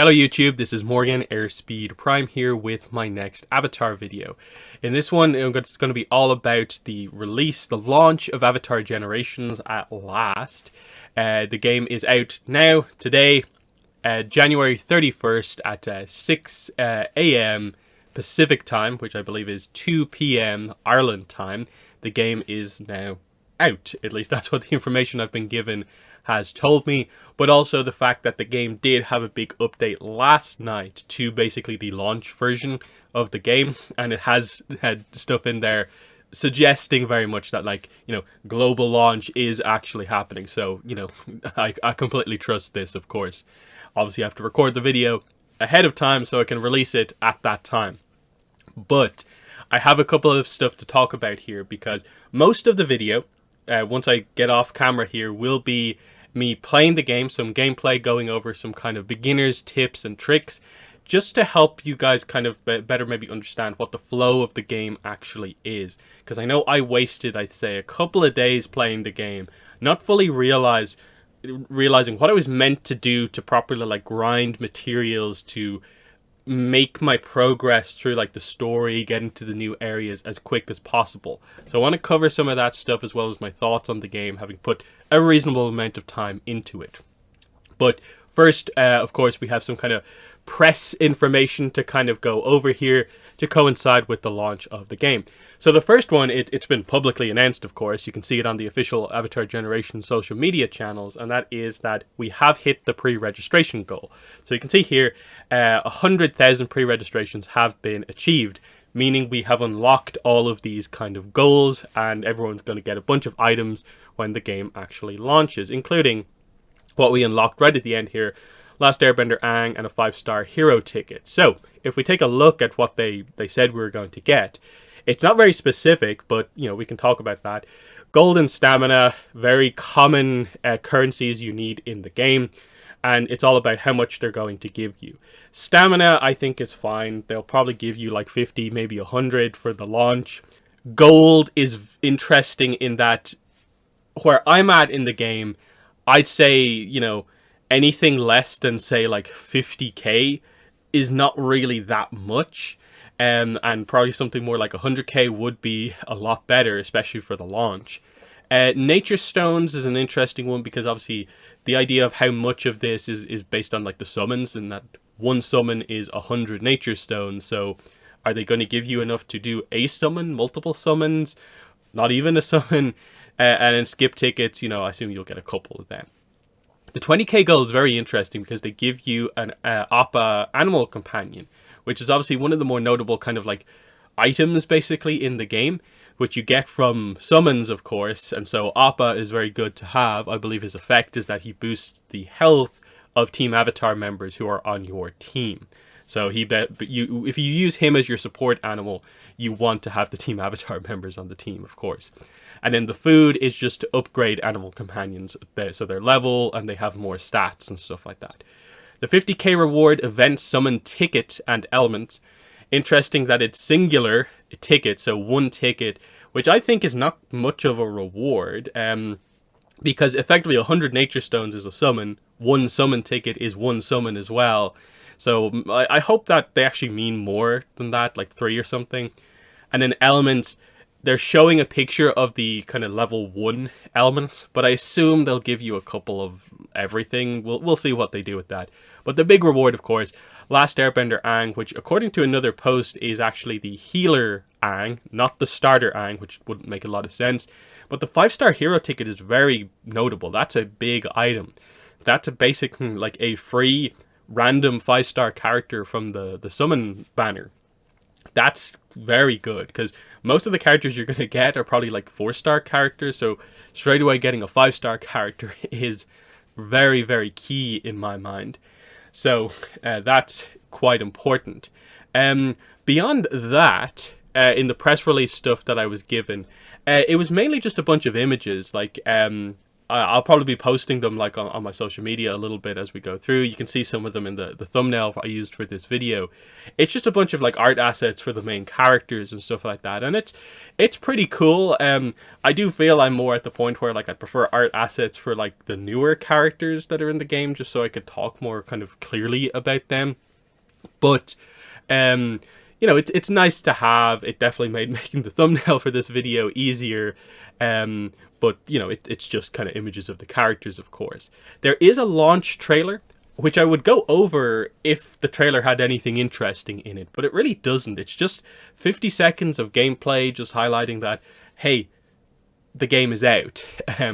Hello YouTube, this is Morgan Airspeed Prime here with my next Avatar video. In this one, it's going to be all about the launch of Avatar Generations at last. The game is out now, today, January 31st at 6 a.m. Pacific time, which I believe is 2 p.m. Ireland time. The game is now out. At least that's what the information I've been given has told me, but also the fact that the game did have a big update last night to basically the launch version of the game, and it has had stuff in there suggesting very much that, like, global launch is actually happening. So, I completely trust this, of course. Obviously, I have to record the video ahead of time so I can release it at that time. But I have a couple of stuff to talk about here, because most of the video, once I get off camera here, will be me playing the game, some gameplay, going over some kind of beginners tips and tricks, just to help you guys kind of better maybe understand what the flow of the game actually is. Because I know I wasted, I'd say, a couple of days playing the game, not fully realizing what I was meant to do to properly grind materials to make my progress through the story, get into the new areas as quick as possible. So I want to cover some of that stuff, as well as my thoughts on the game, having put a reasonable amount of time into it. But first, of course, we have some kind of press information to kind of go over here to coincide with the launch of the game. So the first one, it's been publicly announced, of course. You can see it on the official Avatar Generation social media channels, and that is that we have hit the pre-registration goal. So you can see here, 100,000 pre-registrations have been achieved, meaning we have unlocked all of these kind of goals, and everyone's going to get a bunch of items when the game actually launches, including what we unlocked right at the end here: Last Airbender Aang and a 5-star hero ticket. So if we take a look at what they said we were going to get, it's not very specific, but we can talk about that. Gold and stamina, very common currencies you need in the game, and it's all about how much they're going to give you. Stamina, I think, is fine. They'll probably give you 50, maybe 100 for the launch. Gold is interesting in that, where I'm at in the game, I'd say, anything less than, say, 50k is not really that much. And probably something more like 100k would be a lot better, especially for the launch. Nature Stones is an interesting one, because obviously the idea of how much of this is based on the summons, and that one summon is 100 Nature Stones. So are they going to give you enough to do a summon, multiple summons, not even a summon? And then skip tickets, I assume you'll get a couple of them. The 20k goal is very interesting, because they give you an Appa animal companion, which is obviously one of the more notable kind of items basically in the game, which you get from summons, of course. And so Appa is very good to have. I believe his effect is that he boosts the health of Team Avatar members who are on your team. So if you use him as your support animal, you want to have the Team Avatar members on the team, of course. And then the food is just to upgrade animal companions, so they're level and they have more stats and stuff like that. The 50k reward event summon ticket and elements. Interesting that it's singular ticket, so one ticket, which I think is not much of a reward, because effectively 100 Nature Stones is a summon, one summon ticket is one summon as well. So I hope that they actually mean more than that, 3 or something. And then elements, they're showing a picture of the kind of level 1 elements, but I assume they'll give you a couple of everything. We'll see what they do with that. But the big reward, of course, Last Airbender Aang, which according to another post is actually the healer Aang, not the starter Aang, which wouldn't make a lot of sense. But the 5-star hero ticket is very notable. That's a big item. That's basically a free random 5-star character from the summon banner. That's very good, because most of the characters you're going to get are probably 4-star characters, so straight away getting a 5-star character is very, very key in my mind. So that's quite important. Beyond that, in the press release stuff that I was given, it was mainly just a bunch of images, I'll probably be posting them like on my social media a little bit as we go through. You can see some of them in the thumbnail I used for this video. It's just a bunch of like art assets for the main characters and stuff like that, and it's pretty cool. I do feel I'm more at the point where like I prefer art assets for like the newer characters that are in the game, just so I could talk more kind of clearly about them. But you know, it's nice to have. It definitely made making the thumbnail for this video easier. But you know, it's just kind of images of the characters, of course. There is a launch trailer, which I would go over if the trailer had anything interesting in it, but it really doesn't. It's just 50 seconds of gameplay, just highlighting that, hey, the game is out.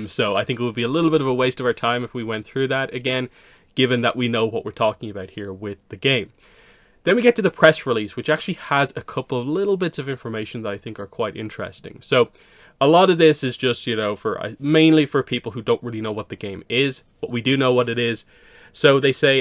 So I think it would be a little bit of a waste of our time if we went through that again, given that we know what we're talking about here with the game. Then we get to the press release, which actually has a couple of little bits of information that I think are quite interesting. So a lot of this is just, you know, for mainly for people who don't really know what the game is, but we do know what it is. So they say,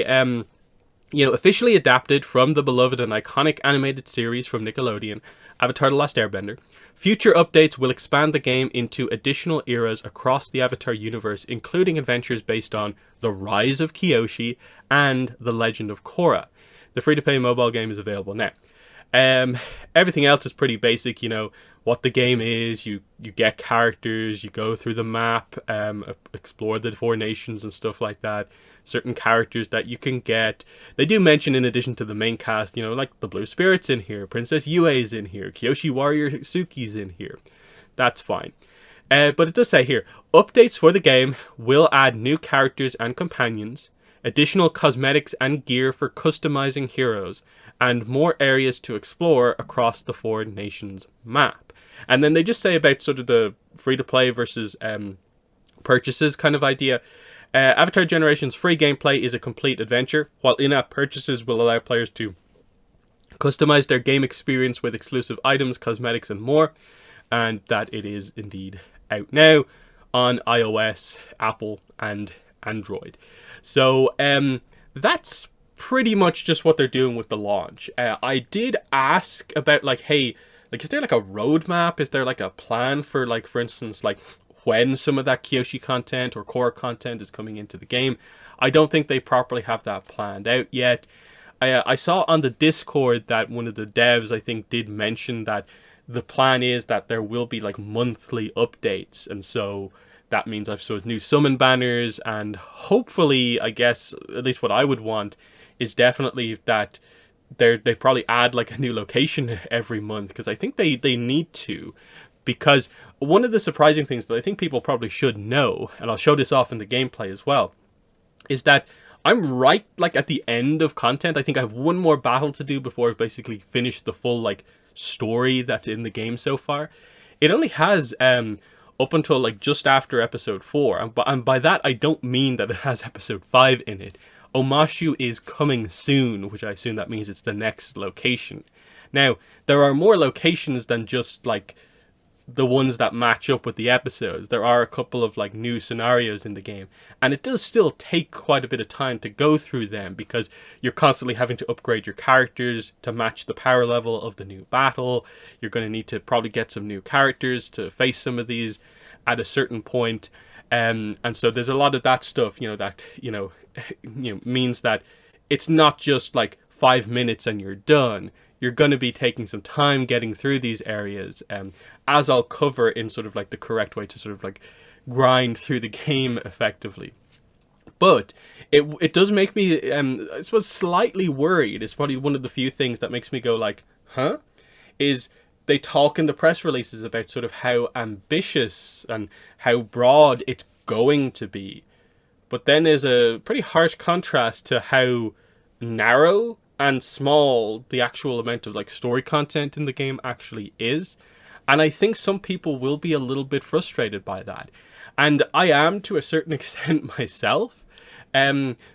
you know, officially adapted from the beloved and iconic animated series from Nickelodeon, Avatar: The Last Airbender. Future updates will expand the game into additional eras across the Avatar universe, including adventures based on The Rise of Kyoshi and The Legend of Korra. The free-to-play mobile game is available now. Everything else is pretty basic, you know, what the game is, you get characters, you go through the map, explore the 4 nations and stuff like that. Certain characters that you can get. They do mention, in addition to the main cast, you know, like the Blue Spirit's in here, Princess Yue's in here, Kyoshi Warrior Suki's in here. That's fine. But it does say here, updates for the game will add new characters and companions, additional cosmetics and gear for customizing heroes, and more areas to explore across the 4 nations map. And then they just say about sort of the free-to-play versus purchases kind of idea. Avatar Generations free gameplay is a complete adventure, while in-app purchases will allow players to customize their game experience with exclusive items, cosmetics, and more. And that it is indeed out now on iOS, Apple, and Android. So that's pretty much just what they're doing with the launch. I did ask about like, hey, like, is there like a roadmap? Is there like a plan for, like, for instance, like when some of that Kyoshi content or Korra content is coming into the game? I don't think they properly have that planned out yet. I saw on the Discord that one of the devs, I think, did mention that the plan is that there will be like monthly updates, and so that means I've sort of new summon banners, and hopefully, I guess, at least what I would want is definitely that they probably add like a new location every month, because I think they need to. Because one of the surprising things that I think people probably should know, and I'll show this off in the gameplay as well, is that I'm right like at the end of content. I think I have one more battle to do before I've basically finished the full like story that's in the game so far. It only has up until like just after episode 4, and by that I don't mean that it has episode 5 in it. Omashu is coming soon, which I assume that means it's the next location. Now, there are more locations than just like the ones that match up with the episodes. There are a couple of like new scenarios in the game, and it does still take quite a bit of time to go through them, because you're constantly having to upgrade your characters to match the power level of the new battle. You're going to need to probably get some new characters to face some of these at a certain point. And so there's a lot of that stuff, you know, that, you know, means that it's not just like 5 minutes and you're done. You're going to be taking some time getting through these areas, as I'll cover in sort of like the correct way to sort of like grind through the game effectively. But it does make me, I suppose, slightly worried. It's probably one of the few things that makes me go like, huh? Is they talk in the press releases about sort of how ambitious and how broad it's going to be. But then there's a pretty harsh contrast to how narrow and small the actual amount of like story content in the game actually is. And I think some people will be a little bit frustrated by that. And I am to a certain extent myself,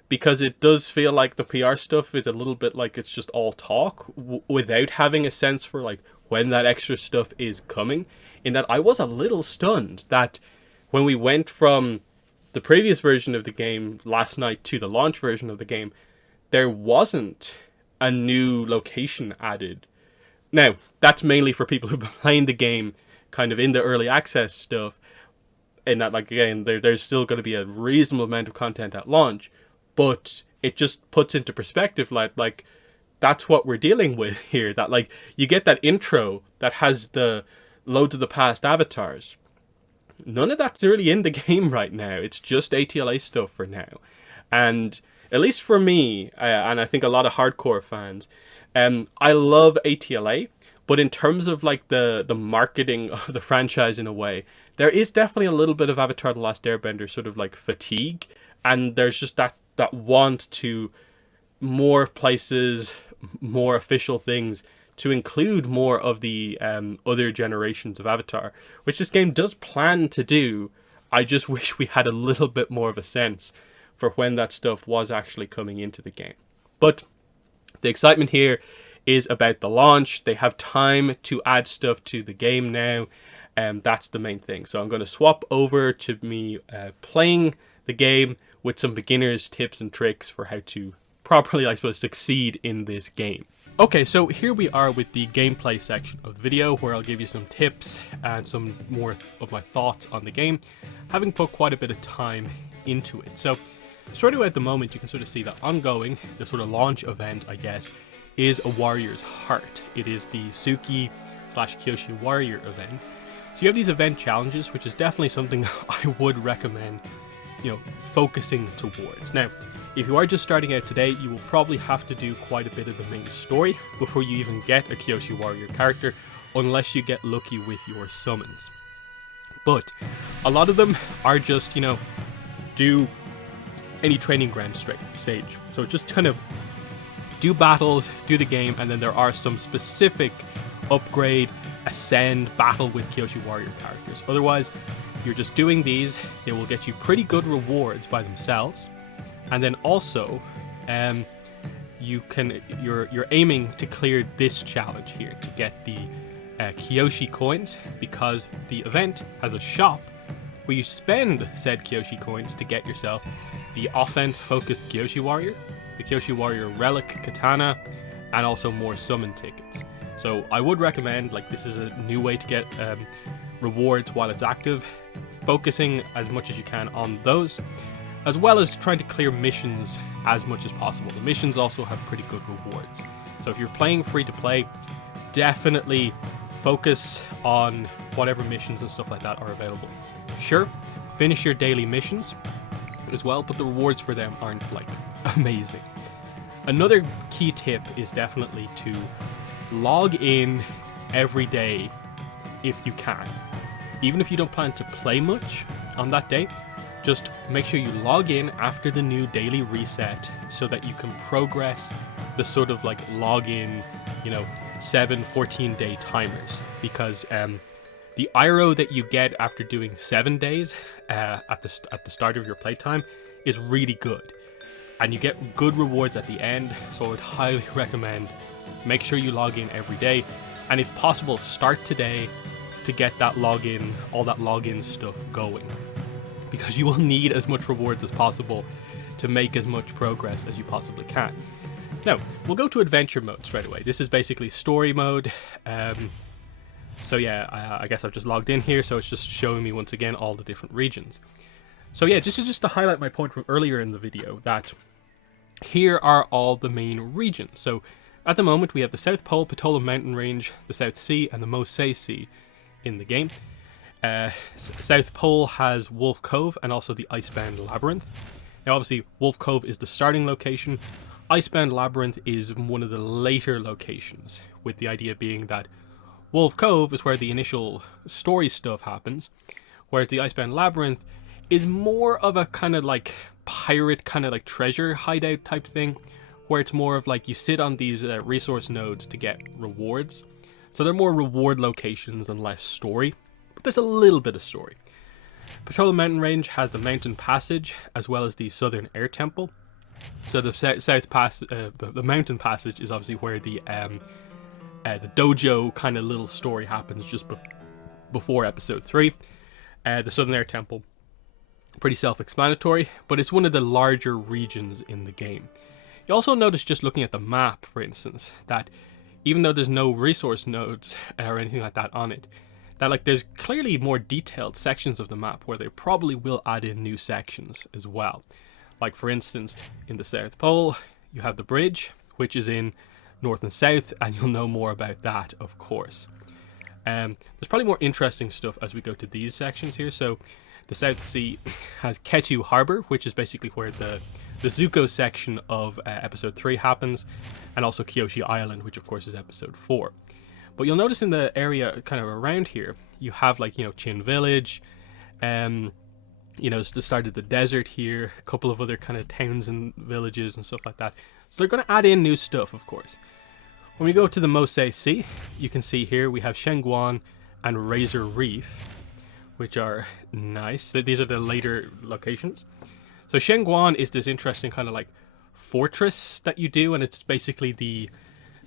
because it does feel like the PR stuff is a little bit like it's just all talk without having a sense for like when that extra stuff is coming. In that I was a little stunned that when we went from the previous version of the game last night to the launch version of the game, there wasn't a new location added. Now, that's mainly for people who've been playing the game kind of in the early access stuff. in that, like, again, there's still going to be a reasonable amount of content at launch, but it just puts into perspective, like that's what we're dealing with here. That, like, you get that intro that has the loads of the past avatars. None of that's really in the game right now. It's just ATLA stuff for now. And at least for me, and I think a lot of hardcore fans, I love ATLA, but in terms of, like, the marketing of the franchise in a way, there is definitely a little bit of Avatar The Last Airbender sort of, like, fatigue. And there's just that want to more places, more official things, to include more of the other generations of Avatar, which this game does plan to do. I just wish we had a little bit more of a sense for when that stuff was actually coming into the game. But the excitement here is about the launch. They have time to add stuff to the game now, and that's the main thing. So I'm going to swap over to me playing the game with some beginners tips and tricks for how to properly, I suppose, succeed in this game. Okay, so here we are with the gameplay section of the video, where I'll give you some tips and some more of my thoughts on the game, having put quite a bit of time into it. So straight away at the moment, you can sort of see that ongoing, the sort of launch event, I guess, is a Warrior's Heart. It is the Suki/Kyoshi Warrior event. So you have these event challenges, which is definitely something I would recommend, focusing towards. Now, if you are just starting out today, you will probably have to do quite a bit of the main story before you even get a Kyoshi Warrior character, unless you get lucky with your summons. But a lot of them are just, do any training ground stage. So just kind of do battles, do the game, and then there are some specific upgrade, ascend, battle with Kyoshi Warrior characters. Otherwise, you're just doing these. They will get you pretty good rewards by themselves. And then also, you're aiming to clear this challenge here to get the Kyoshi coins, because the event has a shop where you spend said Kyoshi coins to get yourself the offense-focused Kyoshi Warrior, the Kyoshi Warrior Relic Katana, and also more summon tickets. So I would recommend, like, this is a new way to get rewards while it's active, focusing as much as you can on those, as well as trying to clear missions as much as possible. The missions also have pretty good rewards. So if you're playing free to play, definitely focus on whatever missions and stuff like that are available. Sure, finish your daily missions as well, but the rewards for them aren't, like, amazing. Another key tip is definitely to log in every day if you can. Even if you don't plan to play much on that day, just make sure you log in after the new daily reset so that you can progress the sort of, like, login, 14-day timers. Because the IRO that you get after doing 7 days at the start of your playtime is really good. And you get good rewards at the end, so I would highly recommend make sure you log in every day. And if possible, start today to get that login, all that login stuff going. Because you will need as much rewards as possible to make as much progress as you possibly can. Now, we'll go to adventure mode straight away. This is basically story mode. So yeah, I guess I've just logged in here, so it's just showing me once again all the different regions. So yeah, just to highlight my point from earlier in the video, that here are all the main regions. So at the moment we have the South Pole, Patola Mountain Range, the South Sea, and the Mosei Sea in the game. South Pole has Wolf Cove and also the Icebound Labyrinth. Now obviously Wolf Cove is the starting location. Icebound Labyrinth is one of the later locations, with the idea being that Wolf Cove is where the initial story stuff happens, whereas the Icebound Labyrinth is more of a kind of like pirate, kind of like treasure hideout type thing, where it's more of like you sit on these resource nodes to get rewards. So they're more reward locations and less story, but there's a little bit of story. Patola Mountain Range has the Mountain Passage as well as the Southern Air Temple. So the the Mountain Passage is obviously where the dojo kind of little story happens just before episode 3. The Southern Air Temple, pretty self-explanatory, but it's one of the larger regions in the game. You also notice, just looking at the map, for instance, that even though there's no resource nodes or anything like that on it, that like there's clearly more detailed sections of the map where they probably will add in new sections as well. Like for instance, in the South Pole, you have the bridge, which is in North and South, and you'll know more about that, of course. There's probably more interesting stuff as we go to these sections here. So the South Sea has Ketu Harbor, which is basically where the Zuko section of episode 3 happens, and also Kyoshi Island, which of course is episode 4. But you'll notice in the area kind of around here, you have like, Chin Village, it's the start of the desert here, a couple of other kind of towns and villages and stuff like that. So they're going to add in new stuff, of course. When we go to the Mosei Sea, you can see here we have Shengguan and Razor Reef, which are nice. So these are the later locations. So Shengguan is this interesting kind of like fortress that you do, and it's basically the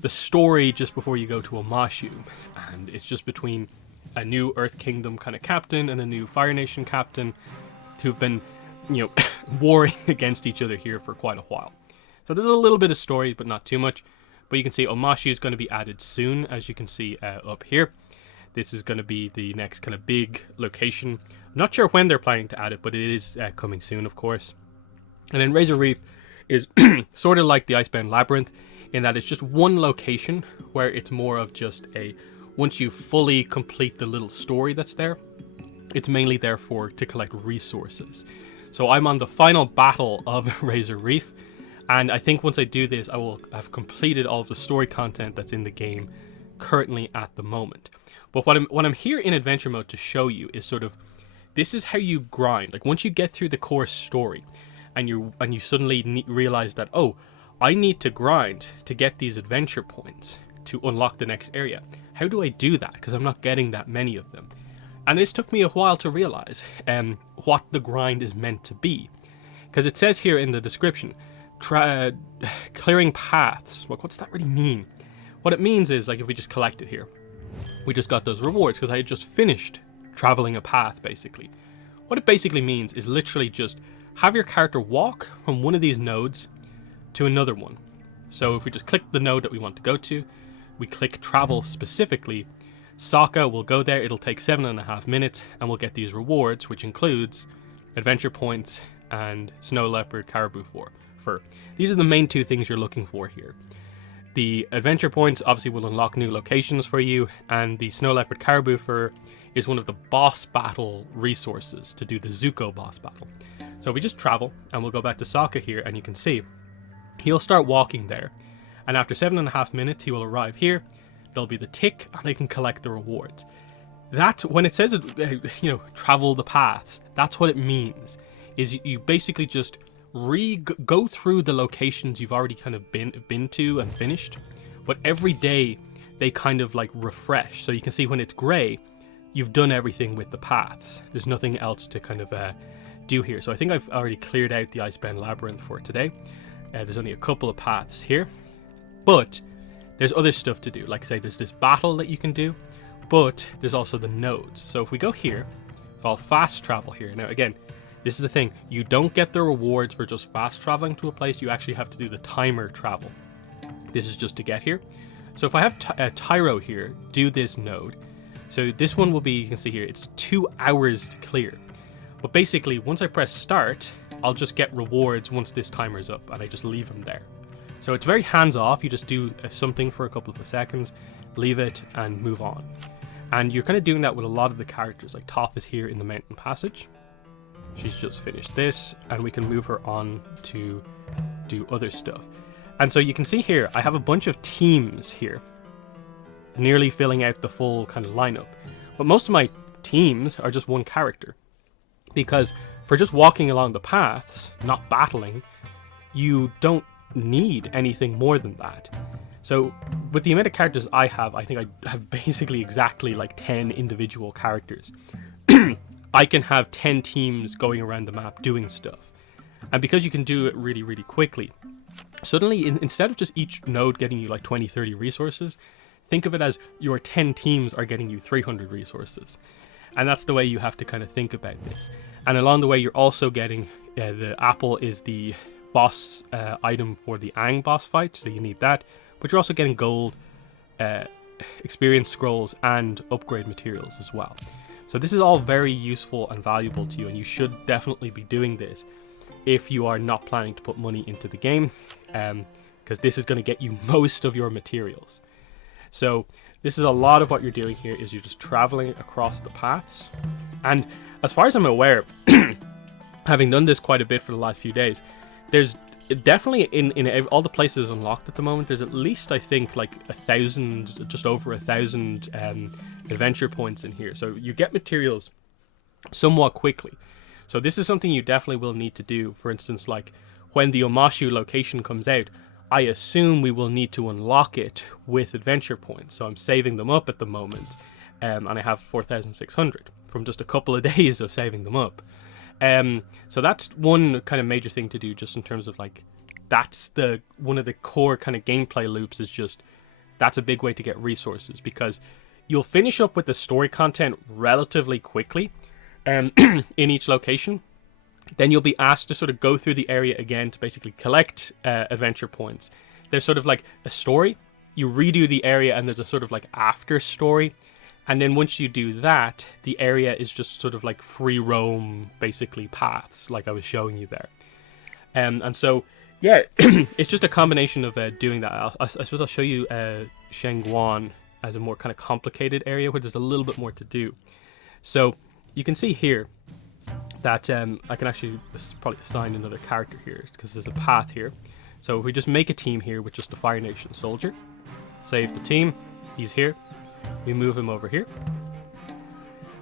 story just before you go to Omashu, and it's just between a new Earth Kingdom kind of captain and a new Fire Nation captain who've been, warring against each other here for quite a while. So there's a little bit of story, but not too much. But you can see Omashu is going to be added soon, as you can see up here. This is going to be the next kind of big location. I'm not sure when they're planning to add it, but it is coming soon, of course. And then Razor Reef is sort of like the Icebound Labyrinth, in that it's just one location where it's more of just once you fully complete the little story that's there, it's mainly there to collect resources. So I'm on the final battle of Razor Reef, and I think once I do this, I will have completed all of the story content that's in the game currently at the moment. But what I'm here in adventure mode to show you is sort of, this is how you grind. Like once you get through the core story, and you suddenly realize that, oh, I need to grind to get these adventure points to unlock the next area. How do I do that? Because I'm not getting that many of them. And this took me a while to realize what the grind is meant to be. Because it says here in the description, clearing paths. What's that really mean? What it means is, like, if we just collect it here, we just got those rewards because I had just finished traveling a path, basically. What it basically means is literally just have your character walk from one of these nodes to another one. So if we just click the node that we want to go to, we click travel specifically, Sokka will go there, it'll take 7.5 minutes, and we'll get these rewards, which includes adventure points and snow leopard caribou fur. These are the main two things you're looking for here. The adventure points obviously will unlock new locations for you, and the snow leopard caribou fur is one of the boss battle resources to do the Zuko boss battle. So we just travel, and we'll go back to Sokka here, and you can see he'll start walking there, and after 7.5 minutes he will arrive here. There'll be the tick, and I can collect the rewards. That, when it says travel the paths, that's what it means, is you basically just go through the locations you've already kind of been to and finished, but every day they kind of like refresh. So you can see when it's grey, you've done everything with the paths. There's nothing else to kind of do here. So I think I've already cleared out the Icebound Labyrinth for today. There's only a couple of paths here, but there's other stuff to do. Like I say, there's this battle that you can do, but there's also the nodes. So if we go here, I'll fast travel here. Now again, this is the thing, you don't get the rewards for just fast traveling to a place, you actually have to do the timer travel. This is just to get here. So if I have Tyro here, do this node. So this one will be, you can see here, it's 2 hours to clear. But basically, once I press start, I'll just get rewards once this timer's up, and I just leave them there. So it's very hands-off, you just do something for a couple of seconds, leave it, and move on. And you're kind of doing that with a lot of the characters, like Toph is here in the Mountain Passage. She's just finished this, and we can move her on to do other stuff. And so you can see here, I have a bunch of teams here, nearly filling out the full kind of lineup. But most of my teams are just one character, because for just walking along the paths, not battling, you don't need anything more than that. So with the amount of characters I think I have basically exactly like 10 individual characters. I can have 10 teams going around the map doing stuff. And because you can do it really, really quickly, suddenly instead of just each node getting you like 20, 30 resources, think of it as your 10 teams are getting you 300 resources. And that's the way you have to kind of think about this. And along the way, you're also getting, the apple is the boss item for the Aang boss fight, so you need that. But you're also getting gold experience scrolls and upgrade materials as well. So this is all very useful and valuable to you, and you should definitely be doing this if you are not planning to put money into the game, because this is going to get you most of your materials. So this is a lot of what you're doing here, is you're just traveling across the paths. And as far as I'm aware, having done this quite a bit for the last few days, there's definitely in all the places unlocked at the moment, there's at least, I think, like 1,000, just over 1,000 adventure points in here. So you get materials somewhat quickly. So this is something you definitely will need to do. For instance, like when the Omashu location comes out, I assume we will need to unlock it with adventure points. So I'm saving them up at the moment, and I have 4,600 from just a couple of days of saving them up. So that's one kind of major thing to do, just in terms of like, that's one of the core kind of gameplay loops, is just, that's a big way to get resources, because you'll finish up with the story content relatively quickly in each location. Then you'll be asked to sort of go through the area again to basically collect adventure points. There's sort of like a story, you redo the area, and there's a sort of like after story. And then once you do that, the area is just sort of like free roam, basically paths, like I was showing you there. And so, yeah, it's just a combination of doing that. I suppose I'll show you Shengguan as a more kind of complicated area where there's a little bit more to do. So you can see here that I can actually probably assign another character here, because there's a path here. So if we just make a team here with just the Fire Nation soldier, save the team, he's here. We move him over here.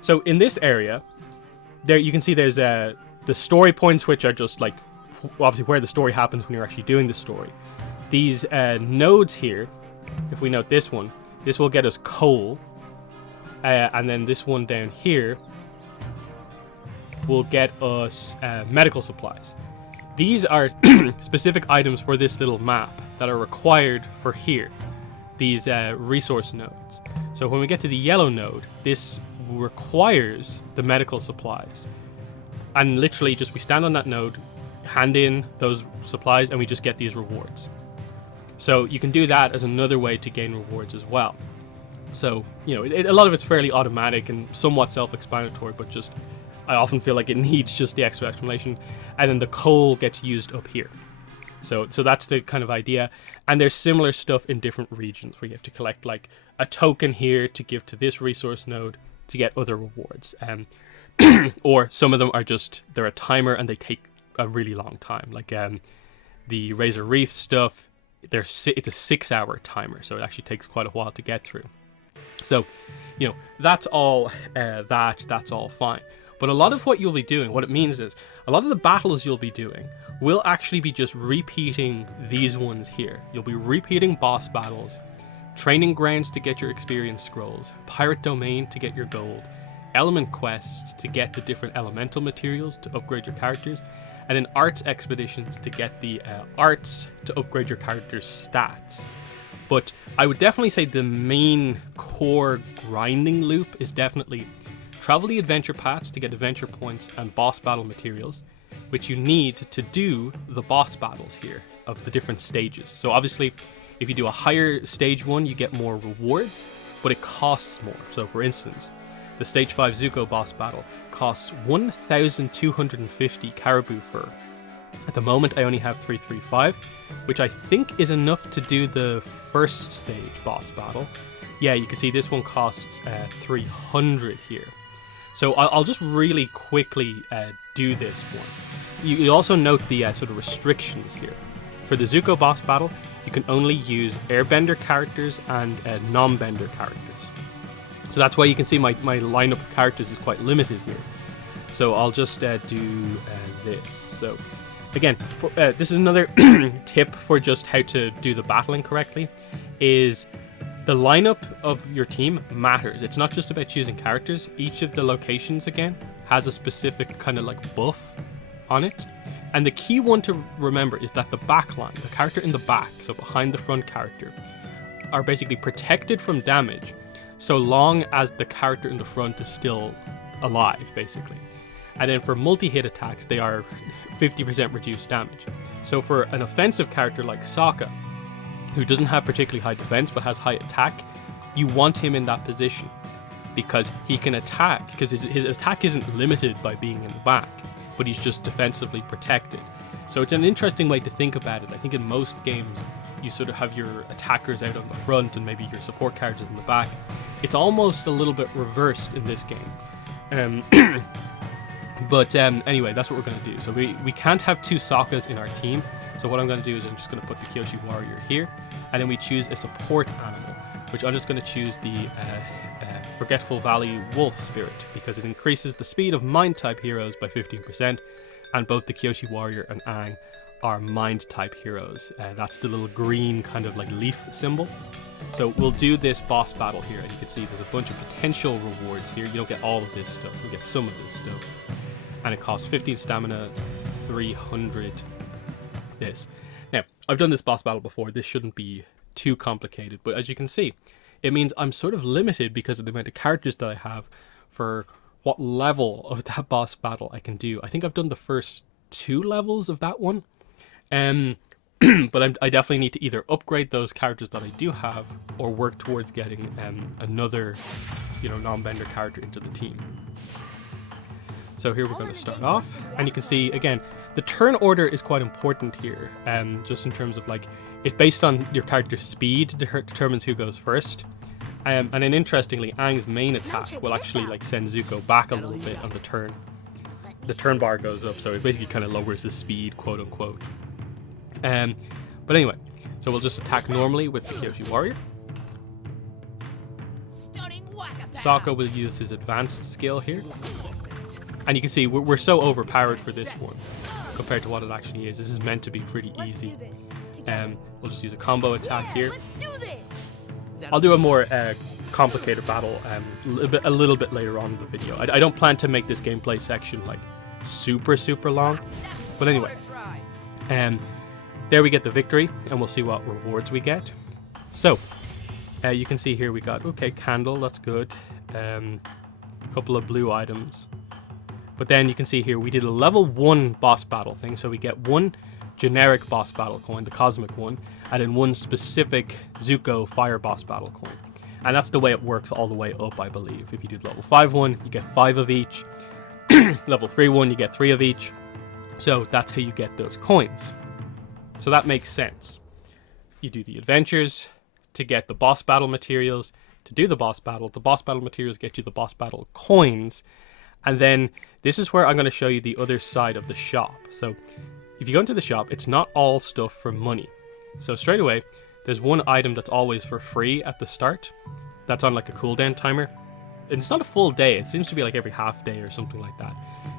So in this area, there you can see there's the story points, which are just like obviously where the story happens when you're actually doing the story. These nodes here, if we note this one, this will get us coal, and then this one down here will get us medical supplies. These are specific items for this little map that are required for here, these resource nodes. So when we get to the yellow node, this requires the medical supplies. And literally just we stand on that node, hand in those supplies, and we just get these rewards. So you can do that as another way to gain rewards as well. So, you know, a lot of it's fairly automatic and somewhat self-explanatory, but just I often feel like it needs just the extra explanation. And then the coal gets used up here. So that's the kind of idea. And there's similar stuff in different regions where you have to collect like a token here to give to this resource node to get other rewards. Or some of them are just, they're a timer and they take a really long time. Like the Razor Reef stuff, it's a 6-hour timer, so it actually takes quite a while to get through. So, you know, that's all that's all fine. But a lot of what you'll be doing, what it means is, a lot of the battles you'll be doing will actually be just repeating these ones here. You'll be repeating boss battles, training grounds to get your experience scrolls, pirate domain to get your gold, element quests to get the different elemental materials to upgrade your characters, and then arts expeditions to get the arts to upgrade your character's stats. But I would definitely say the main core grinding loop is definitely travel the adventure paths to get adventure points and boss battle materials, which you need to do the boss battles here of the different stages. So obviously, if you do a higher stage one, you get more rewards, but it costs more. So for instance, the stage 5 Zuko boss battle costs 1,250 caribou fur. At the moment, I only have 335, which I think is enough to do the first stage boss battle. Yeah, you can see this one costs 300 here. So I'll just really quickly do this one. You also note the sort of restrictions here. For the Zuko boss battle, you can only use airbender characters and non-bender characters. So that's why you can see my lineup of characters is quite limited here. So I'll just do this. So again, this is another tip for just how to do the battling correctly, is the lineup of your team matters. It's not just about choosing characters. Each of the locations, again, has a specific kind of like buff on it. And the key one to remember is that the back line, the character in the back, so behind the front character, are basically protected from damage so long as the character in the front is still alive, basically. And then for multi-hit attacks, they are 50% reduced damage. So for an offensive character like Sokka, who doesn't have particularly high defense but has high attack, you want him in that position because he can attack, because his attack isn't limited by being in the back, but he's just defensively protected. So it's an interesting way to think about it. I think in most games you sort of have your attackers out on the front and maybe your support characters in the back. It's almost a little bit reversed in this game. But anyway, that's what we're going to do. So we can't have two Sokkas in our team. So what I'm going to do is I'm just going to put the Kyoshi Warrior here, and then we choose a support animal, which I'm just going to choose the Forgetful Valley Wolf Spirit, because it increases the speed of Mind type heroes by 15%, and both the Kyoshi Warrior and Aang are Mind type heroes. That's the little green kind of like leaf symbol. So we'll do this boss battle here, and you can see there's a bunch of potential rewards here. You don't get all of this stuff, you get some of this stuff. And it costs 15 stamina, 300 this. Now, I've done this boss battle before. This shouldn't be too complicated, but as you can see, it means I'm sort of limited because of the amount of characters that I have for what level of that boss battle I can do. I think I've done the first 2 levels of that one. But I definitely need to either upgrade those characters that I do have or work towards getting another, non-bender character into the team. So here we're going to start off, and you can see, again, the turn order is quite important here, just in terms of, like, it's based on your character's speed determines who goes first. And then interestingly, Aang's main attack will actually, like, send Zuko back a little bit on the turn. The turn bar goes up, so it basically kind of lowers his speed, quote unquote. But anyway, so we'll just attack normally with the Kyoshi Warrior. Sokka will use his advanced skill here. And you can see we're so overpowered for this one compared to what it actually is. This is meant to be pretty easy. We'll just use a combo attack here. I'll do a more complicated battle a little bit later on in the video. I don't plan to make this gameplay section like super long. But anyway, there we get the victory, and we'll see what rewards we get. So, you can see here we got, okay, candle, that's good. A couple of blue items. But then you can see here we did a level 1 boss battle thing, so we get 1 generic boss battle coin, the cosmic one, and then 1 specific Zuko fire boss battle coin. And that's the way it works all the way up, I believe. If you do level 5 one, you get 5 of each. Level 3 one, you get 3 of each. So that's how you get those coins. So that makes sense. You do the adventures to get the boss battle materials. To do the boss battle materials get you the boss battle coins. And then this is where I'm going to show you the other side of the shop. So if you go into the shop, it's not all stuff for money. So straight away, there's one item that's always for free at the start. That's on like a cooldown timer. And it's not a full day. It seems to be like every half day or something like that.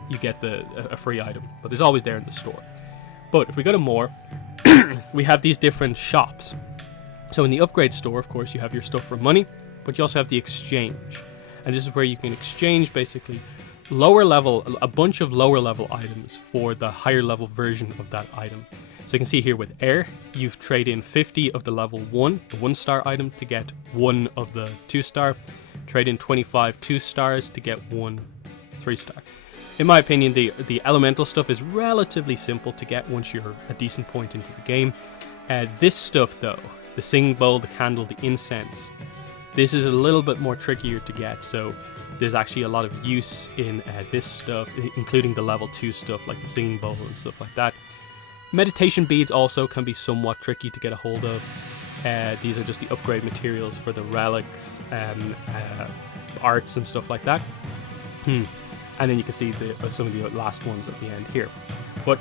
You get a free item, but there's always there in the store. But if we go to more, we have these different shops. So in the upgrade store, of course, you have your stuff for money, but you also have the exchange. And this is where you can exchange basically a bunch of lower level items for the higher level version of that item. So you can see here with air, you've traded in 50 of the level 1, the 1-star item to get 1 of the 2-star. Trade in 25 2-stars to get 1 3-star. In my opinion, the elemental stuff is relatively simple to get once you're a decent point into the game. This stuff though, the singing bowl, the candle, the incense, this is a little bit more trickier to get. So there's actually a lot of use in this stuff, including the level 2 stuff like the singing bowl and stuff like that. Meditation beads also can be somewhat tricky to get a hold of. These are just the upgrade materials for the relics, arts and stuff like that. And then you can see some of the last ones at the end here. But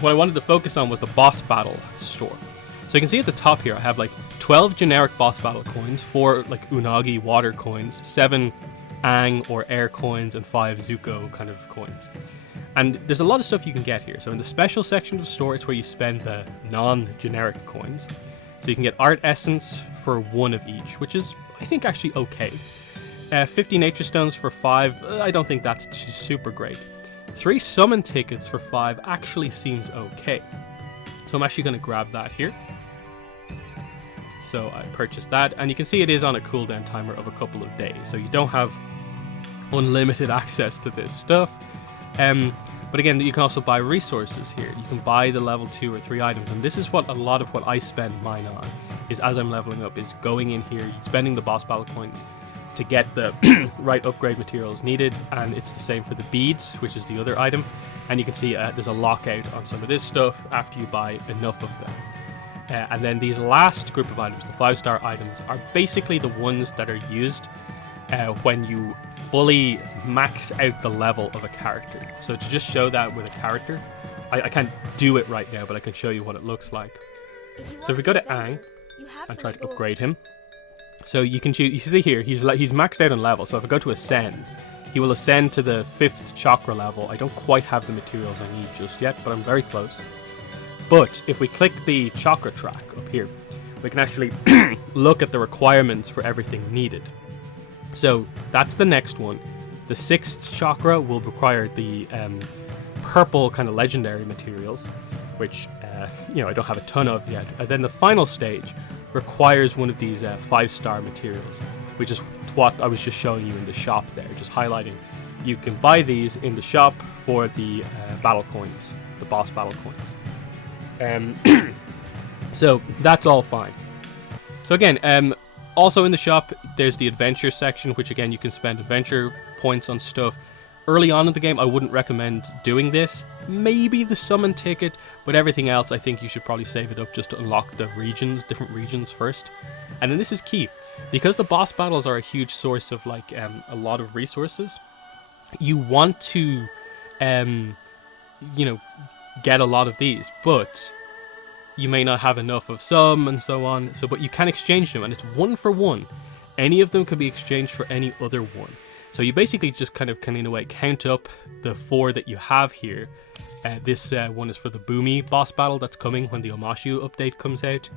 what I wanted to focus on was the boss battle store. So you can see at the top here I have like 12 generic boss battle coins, 4 like Unagi water coins, 7 Aang or air coins, and 5 Zuko kind of coins. And there's a lot of stuff you can get here. So in the special section of the store, it's where you spend the non-generic coins. So you can get art essence for 1 of each, which is, I think, actually okay. 50 nature stones for 5, I don't think that's super great. 3 summon tickets for 5 actually seems okay. So I'm actually going to grab that here. So I purchased that, and you can see it is on a cooldown timer of a couple of days. So you don't have unlimited access to this stuff. But again, you can also buy resources here. You can buy the level 2 or 3 items, and this is what a lot of what I spend mine on, is, as I'm leveling up, is going in here, spending the boss battle coins to get the right upgrade materials needed, and it's the same for the beads, which is the other item. And you can see there's a lockout on some of this stuff after you buy enough of them. And then these last group of items, the 5-star items, are basically the ones that are used when you fully max out the level of a character. So to just show that with a character, I can't do it right now, but I can show you what it looks like. So if we go to Aang and try to upgrade him, so you can choose. You see here, he's maxed out on level. So if I go to ascend, he will ascend to the 5th chakra level. I don't quite have the materials I need just yet, but I'm very close. But if we click the chakra track up here, we can actually look at the requirements for everything needed. So that's the next one. The 6th chakra will require the purple kind of legendary materials, which I don't have a ton of yet. And then the final stage requires one of these 5-star materials, which is what I was just showing you in the shop there, just highlighting. You can buy these in the shop for the battle coins, the boss battle coins. So that's all fine. So again, also in the shop, there's the adventure section, which again, you can spend adventure points on stuff. Early on in the game, I wouldn't recommend doing this. Maybe the summon ticket, but everything else, I think you should probably save it up just to unlock the regions, different regions first. And then this is key, because the boss battles are a huge source of like a lot of resources. You want to, get a lot of these, but you may not have enough of some and so on. So, but you can exchange them, and it's 1 for 1. Any of them can be exchanged for any other one. So you basically just kind of can, in a way, count up the 4 that you have here. This one is for the Boomy boss battle that's coming when the Omashu update comes out.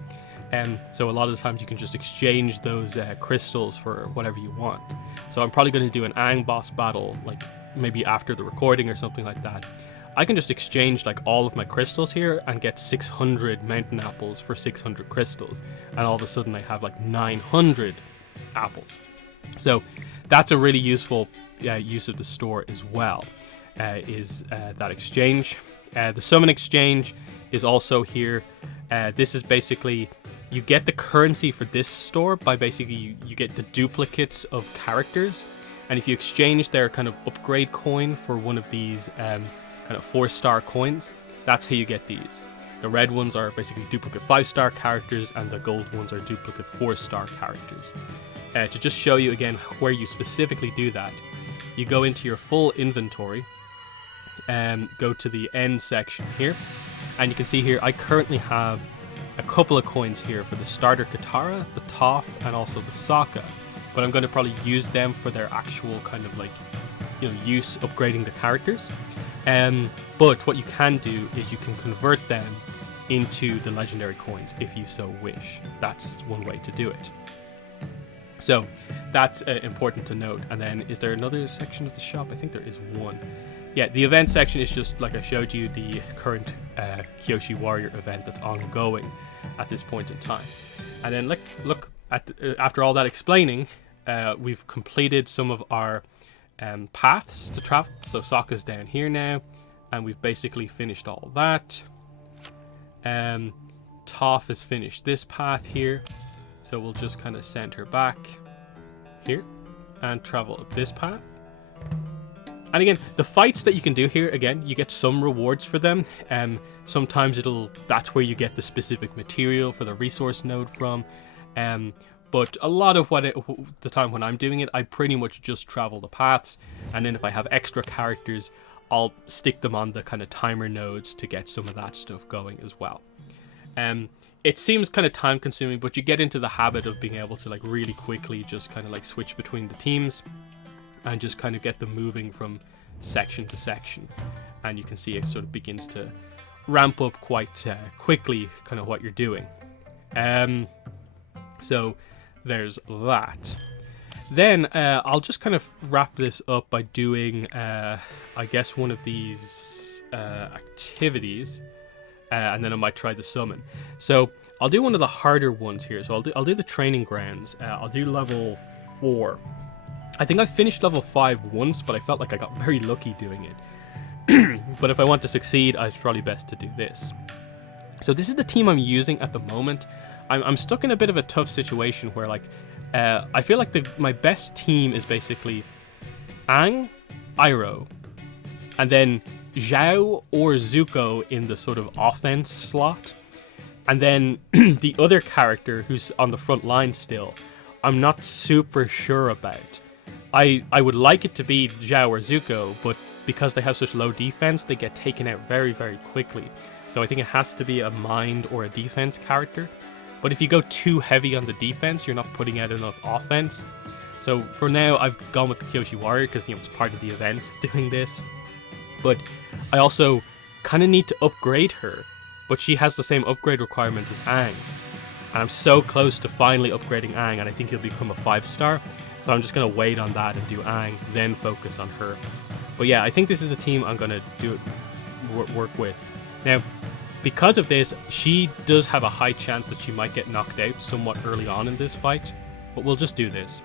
So a lot of the times you can just exchange those crystals for whatever you want. So I'm probably going to do an Aang boss battle, like maybe after the recording or something like that. I can just exchange like all of my crystals here and get 600 mountain apples for 600 crystals. And all of a sudden I have like 900 apples. So that's a really useful use of the store as well, is that exchange. The summon exchange is also here. This is basically, you get the currency for this store by basically, you get the duplicates of characters. And if you exchange their kind of upgrade coin for one of these kind of 4-star coins, that's how you get these. The red ones are basically duplicate 5-star characters, and the gold ones are duplicate 4-star characters. To just show you again where you specifically do that, you go into your full inventory and go to the end section here, and you can see here I currently have a couple of coins here for the starter Katara, the Toph, and also the Sokka, but I'm going to probably use them for their actual kind of like, use upgrading the characters. But what you can do is you can convert them into the legendary coins if you so wish. That's one way to do it. So that's important to note. And then is there another section of the shop? I think there is one. Yeah, the event section is just like I showed you, the current Kyoshi Warrior event that's ongoing at this point in time. And then look at after all that explaining, we've completed some of our paths to travel. So Sokka's down here now, and we've basically finished all that. Toph has finished this path here, so we'll just kind of send her back here and travel up this path. And again, the fights that you can do here, again, you get some rewards for them. Sometimes that's where you get the specific material for the resource node from. But a lot of the time when I'm doing it, I pretty much just travel the paths, and then if I have extra characters, I'll stick them on the kind of timer nodes to get some of that stuff going as well. It seems kind of time consuming, but you get into the habit of being able to like really quickly just kind of like switch between the teams and just kind of get them moving from section to section. And you can see it sort of begins to ramp up quite quickly, kind of what you're doing. So there's that. Then I'll just kind of wrap this up by doing, I guess, one of these activities, and then I might try the summon. So I'll do one of the harder ones here. So I'll do the training grounds. I'll do level 4. I think I finished level 5 once, but I felt like I got very lucky doing it. But if I want to succeed, it's probably best to do this. So this is the team I'm using at the moment. I'm stuck in a bit of a tough situation where like I feel like my best team is basically Aang, Iroh, and then Zhao or Zuko in the sort of offense slot, and then the other character who's on the front line still, I'm not super sure about. I would like it to be Zhao or Zuko, but because they have such low defense, they get taken out very, very quickly. So I think it has to be a mind or a defense character. But if you go too heavy on the defense, you're not putting out enough offense. So for now, I've gone with the Kyoshi Warrior because it's part of the event doing this. But I also kind of need to upgrade her, but she has the same upgrade requirements as Aang. And I'm so close to finally upgrading Aang, and I think he'll become a 5-star. So I'm just going to wait on that and do Aang, then focus on her. But yeah, I think this is the team I'm going to work with. Now, because of this, she does have a high chance that she might get knocked out somewhat early on in this fight, but we'll just do this.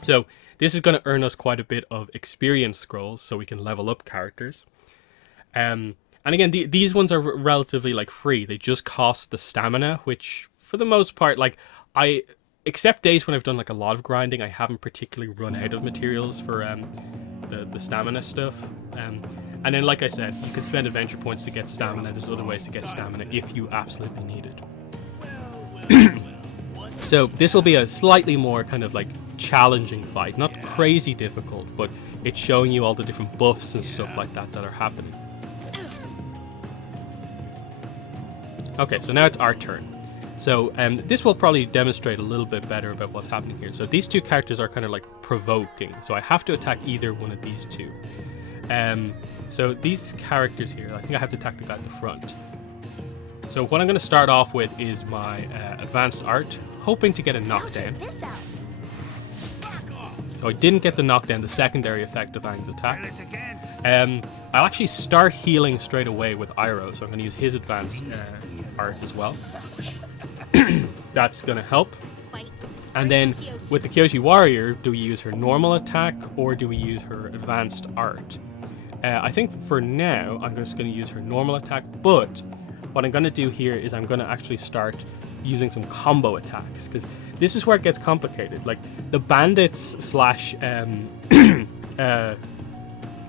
So this is going to earn us quite a bit of experience scrolls so we can level up characters. And again, these ones are relatively like free. They just cost the stamina, which for the most part, like except days when I've done like a lot of grinding, I haven't particularly run out of materials for the stamina stuff. And then, like I said, you can spend adventure points to get stamina. There's other ways to get stamina if you absolutely need it. So this will be a slightly more kind of like challenging fight. Not crazy difficult, but it's showing you all the different buffs and stuff like that are happening. Okay, so now it's our turn. So this will probably demonstrate a little bit better about what's happening here. So these two characters are kind of like provoking. So I have to attack either one of these two. So these characters here, I think I have to attack the guy at the front. So what I'm going to start off with is my advanced art, hoping to get a knockdown. So I didn't get the knockdown, the secondary effect of Aang's attack. I'll actually start healing straight away with Iroh, so I'm going to use his advanced art as well. That's going to help. And then with the Kyoshi Warrior, do we use her normal attack or do we use her advanced art? I think for now, I'm just going to use her normal attack, but what I'm going to do here is I'm going to actually start using some combo attacks, because this is where it gets complicated. Like the bandits slash...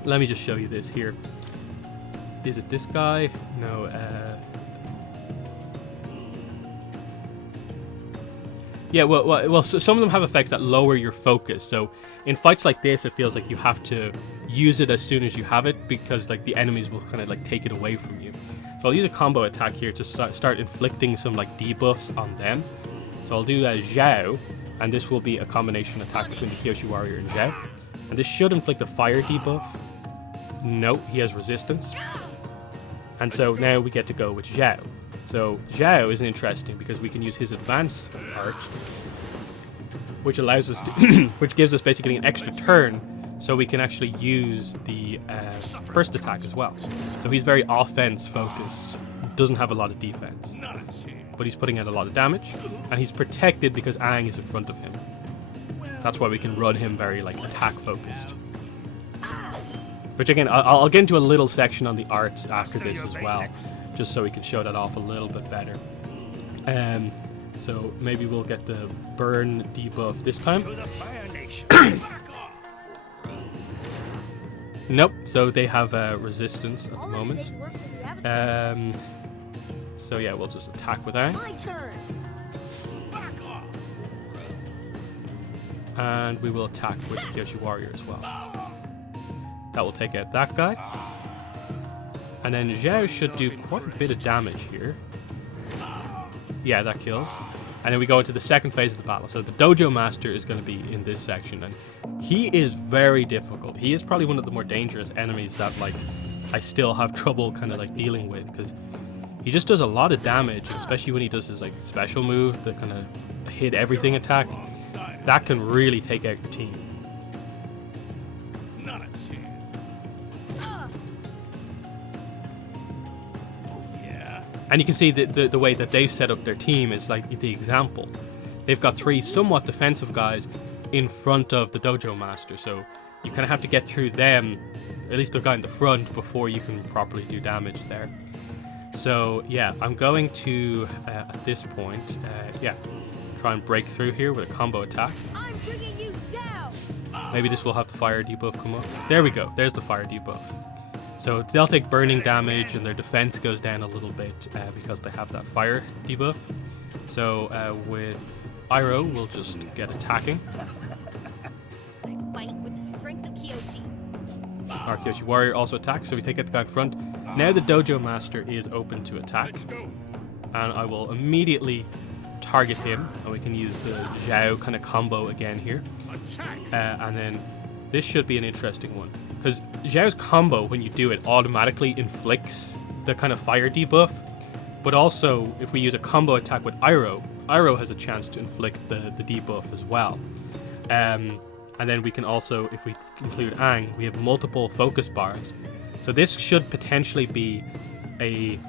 let me just show you this here. Is it this guy? No, yeah, well, so some of them have effects that lower your focus. So in fights like this, it feels like you have to use it as soon as you have it, because like the enemies will kind of like take it away from you. So I'll use a combo attack here to start inflicting some like debuffs on them. So I'll do Zhao, and this will be a combination attack between the Kyoshi Warrior and Zhao. And this should inflict a fire debuff. No, he has resistance. And so now we get to go with Zhao. So Zhao is interesting because we can use his advanced art, which allows us to which gives us basically an extra turn, so we can actually use the first attack as well. So he's very offense focused, doesn't have a lot of defense, but he's putting out a lot of damage, and he's protected because Aang is in front of him. That's why we can run him very like attack focused. Which again, I'll get into a little section on the arts after this as well, just so we can show that off a little bit better. So maybe we'll get the burn debuff this time. Nope, so they have resistance at the moment. So yeah, we'll just attack with Aang. And we will attack with Kyoshi Warrior as well. That will take out that guy. And then Zhao should do quite a bit of damage here. Yeah, that kills. And then we go into the second phase of the battle. So the Dojo Master is going to be in this section, and he is very difficult. He is probably one of the more dangerous enemies that like I still have trouble kind of like dealing with, because he just does a lot of damage, especially when he does his like special move, the kind of hit everything attack. That can really take out your team. Not a chance. And you can see the way that they've set up their team is like the example. They've got three somewhat defensive guys in front of the Dojo Master, so you kind of have to get through them, at least the guy in the front, before you can properly do damage there. So yeah, I'm going to at this point, yeah, try and break through here with a combo attack. I'm bringing you down. Maybe this will have the fire debuff come up. There we go. There's the fire debuff. So they'll take burning damage and their defense goes down a little bit because they have that fire debuff. So with Iroh, we'll just get attacking. I fight with the strength of Kyoshi. Our Kyoshi Warrior also attacks, so we take out the guy in front. Now the Dojo Master is open to attack. And I will immediately target him, and we can use the Zhao kind of combo again here. And then this should be an interesting one. Because Zhao's combo, when you do it, automatically inflicts the kind of fire debuff. But also, if we use a combo attack with Iroh, Iroh has a chance to inflict the debuff as well. And then we can also, if we include Aang, we have multiple focus bars. So this should potentially be a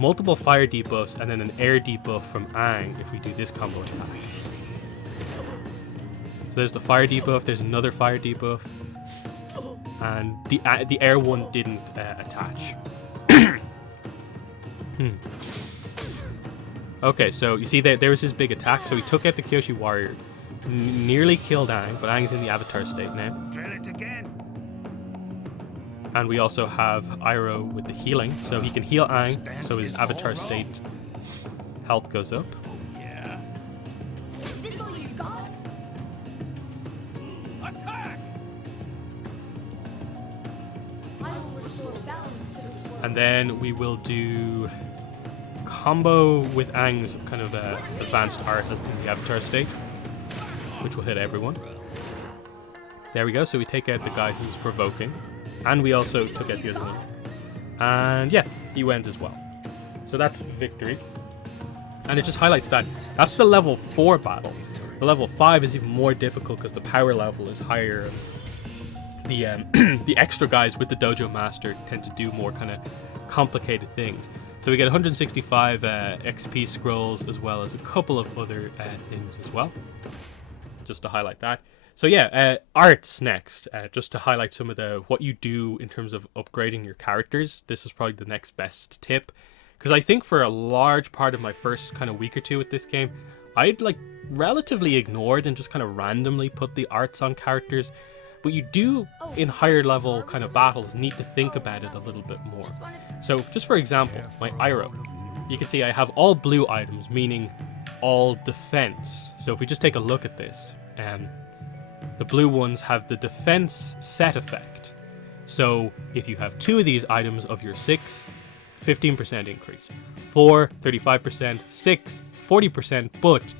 multiple fire debuffs and then an air debuff from Aang if we do this combo attack. So there's the fire debuff, there's another fire debuff, and the air one didn't attach. Okay, so you see that there was his big attack, so he took out the Kyoshi Warrior, nearly killed Aang, but Aang's in the Avatar state now. Try it again. And we also have Iroh with the healing, so he can heal Aang, so his Avatar state health goes up. Yeah. Is this all you got? Attack! I will restore balance to this world. And then we will do combo with Aang's kind of advanced art as in the Avatar state, which will hit everyone. There we go, so we take out the guy who's provoking. And we also took out the other one. And yeah, he wins as well. So that's victory. And it just highlights that. That's the level 4 battle. The level 5 is even more difficult because the power level is higher. The extra guys with the Dojo Master tend to do more kind of complicated things. So we get 165 XP scrolls as well as a couple of other things as well. Just to highlight that. So yeah, arts next, just to highlight some of what you do in terms of upgrading your characters. This is probably the next best tip, because I think for a large part of my first kind of week or two with this game, I'd like relatively ignored and just kind of randomly put the arts on characters. But you do, in higher level kind of battles, need to think about it a little bit more. So just for example, my Iroh, you can see I have all blue items, meaning all defense. So if we just take a look at this, the blue ones have the defense set effect. So if you have 2 of these items of your 6, 15% increase. 4, 35%, 6, 40%, but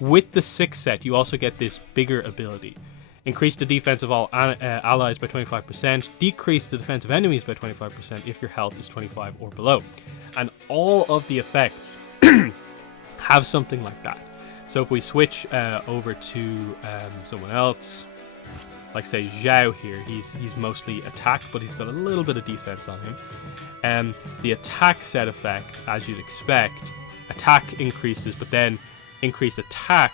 with the 6 set, you also get this bigger ability. Increase the defense of all allies by 25%, decrease the defense of enemies by 25% if your health is 25 or below. And all of the effects have something like that. So if we switch over to someone else, like say Zhao here, he's mostly attack, but he's got a little bit of defense on him. The attack set effect, as you'd expect, attack increases, but then increase attack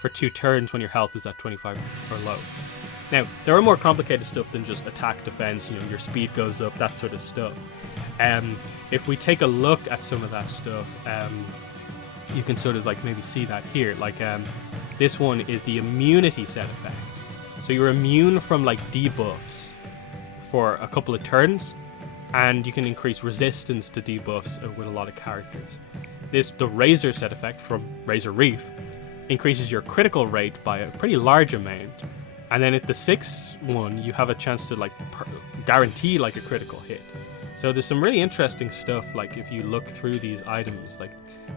for 2 turns when your health is at 25 or low. Now, there are more complicated stuff than just attack defense, your speed goes up, that sort of stuff. If we take a look at some of that stuff, you can sort of like maybe see that here. Like this one is the immunity set effect. So you're immune from like debuffs for a couple of turns, and you can increase resistance to debuffs with a lot of characters. The Razor set effect from Razor Reef increases your critical rate by a pretty large amount, and then at the 6th one you have a chance to like guarantee like a critical hit. So there's some really interesting stuff, like if you look through these items, like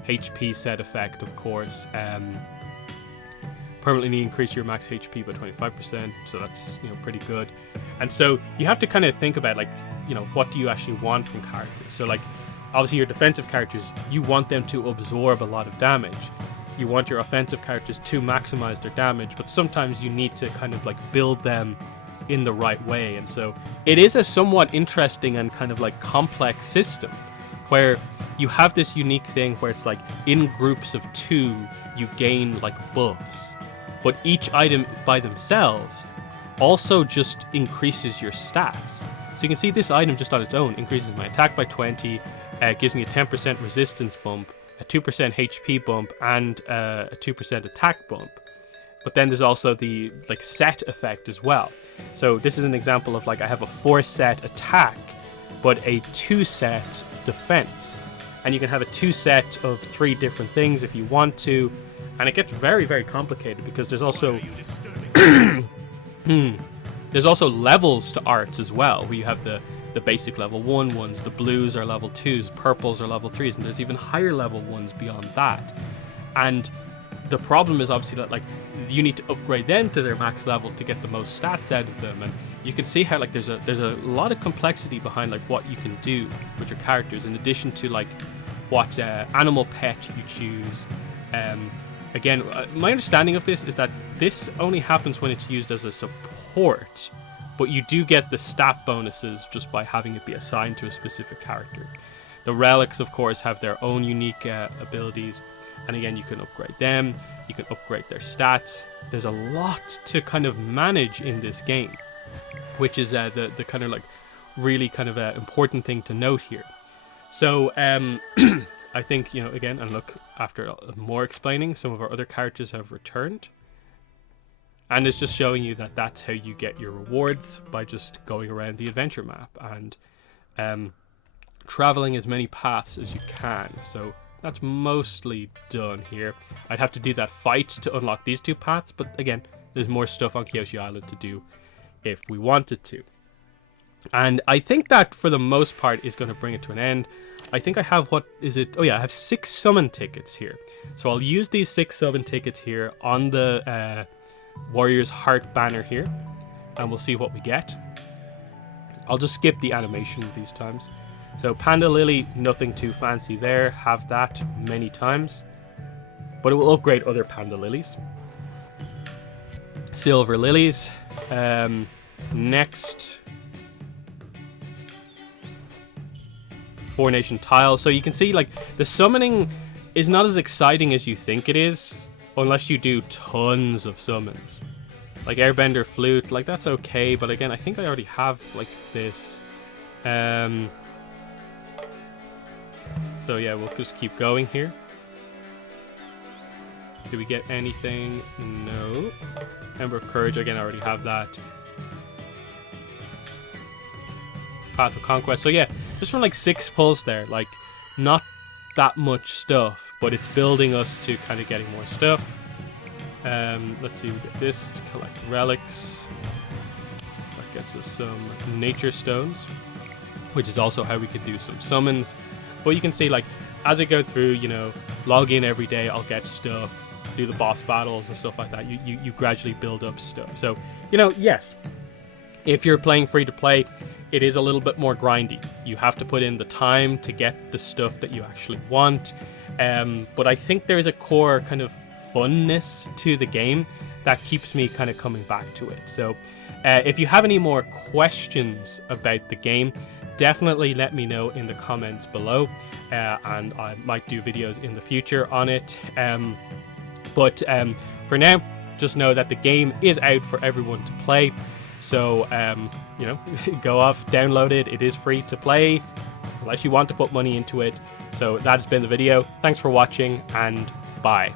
HP set effect, of course, permanently increase your max HP by 25%, so that's pretty good. And so you have to kind of think about like what do you actually want from characters. So like obviously your defensive characters, you want them to absorb a lot of damage. You want your offensive characters to maximize their damage, but sometimes you need to kind of like build them in the right way. And so it is a somewhat interesting and kind of like complex system where you have this unique thing where it's like in groups of 2 you gain like buffs, but each item by themselves also just increases your stats. So you can see this item just on its own increases my attack by 20, It gives me a 10% resistance bump, a 2% HP bump, and a 2% attack bump. But then there's also the like set effect as well. So this is an example of like I have a 4-set attack, but a 2-set defense. And you can have a 2-set of 3 different things if you want to. And it gets very, very complicated because there's also there's also levels to arts as well, where you have the basic level 1 ones, the blues are level 2s, purples are level 3s, and there's even higher level ones beyond that. And the problem is obviously that like you need to upgrade them to their max level to get the most stats out of them. And you can see how like there's a lot of complexity behind like what you can do with your characters, in addition to like what animal pet you choose. Again, my understanding of this is that this only happens when it's used as a support, but you do get the stat bonuses just by having it be assigned to a specific character. The relics, of course, have their own unique abilities, and again, you can upgrade them, you can upgrade their stats. There's a lot to kind of manage in this game, which is the kind of like really kind of important thing to note here. So I think, you know, again, and look, after more explaining, some of our other characters have returned. And it's just showing you that that's how you get your rewards, by just going around the adventure map and traveling as many paths as you can. So that's mostly done here. I'd have to do that fight to unlock these 2 paths, but again, there's more stuff on Kyoshi Island to do if we wanted to. And I think that for the most part is going to bring it to an end. I think I have, what is it? Oh yeah, I have 6 summon tickets here. So I'll use these 6 summon tickets here on the Warrior's Heart banner here, and we'll see what we get. I'll just skip the animation these times. So Panda Lily, nothing too fancy there. Have that many times, but it will upgrade other Panda Lilies. Silver Lilies. Next, 4 Nation Tile. So you can see like the summoning is not as exciting as you think it is, unless you do tons of summons. Like Airbender Flute, like that's okay, but again, I think I already have like this. So yeah, we'll just keep going here. Did we get anything? No. Ember of Courage, again, I already have that. Path of Conquest. So yeah, just from like 6 pulls there, like not that much stuff, but it's building us to kind of getting more stuff. Let's see, we get this to collect relics. That gets us some nature stones, which is also how we could do some summons. But you can see like as I go through, you know, log in every day, I'll get stuff, do the boss battles and stuff like that. You gradually build up stuff. So, you know, yes, if you're playing free to play, it is a little bit more grindy. You have to put in the time to get the stuff that you actually want. But I think there's a core kind of funness to the game that keeps me kind of coming back to it. So if you have any more questions about the game, definitely let me know in the comments below, and I might do videos in the future on it. But for now, just know that the game is out for everyone to play. So, you know, go off, download it. It is free to play, unless you want to put money into it. So that has been the video. Thanks for watching, and bye.